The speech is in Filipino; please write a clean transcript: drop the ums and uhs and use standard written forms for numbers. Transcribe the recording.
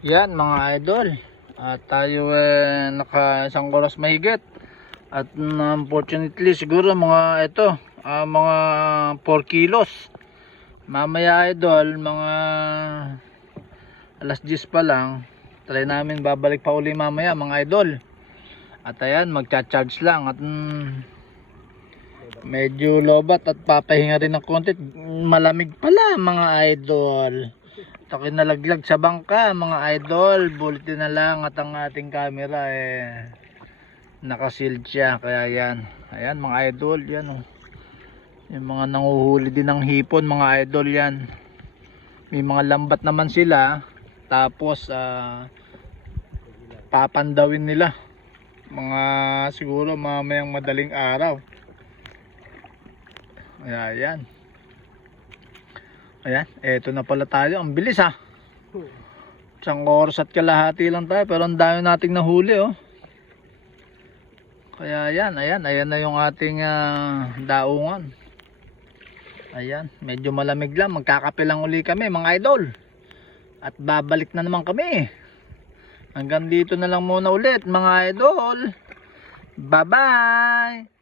Yan mga idol, at tayo naka isang oras mahigit. At unfortunately siguro mga ito mga 4 kilos. Mamaya idol, mga alas 10 pa lang, try namin babalik pa uli mamaya mga idol. At ayan, magcha-charge lang at medyo lobat at papahinga rin ng konti. Malamig pala mga idol. Ito kinalaglag sa bangka mga idol. Bulitin na lang at ang ating camera nakasealed siya. Kaya yan, ayan mga idol, yan oh. Yung mga nanguhuli din ng hipon mga idol yan. May mga lambat naman sila. Tapos papandawin nila mga siguro mamayang madaling araw. Ayan. Ayan, eto na pala tayo. Ang bilis ha. Isang oras at kalahati lang tayo, pero ang dami nating nahuli oh. Kaya ayan na yung ating daungan. Ayan, medyo malamig lang. Magkakape lang uli kami mga idol. At babalik na naman kami. Hanggang dito na lang muna ulit mga idol. Bye bye.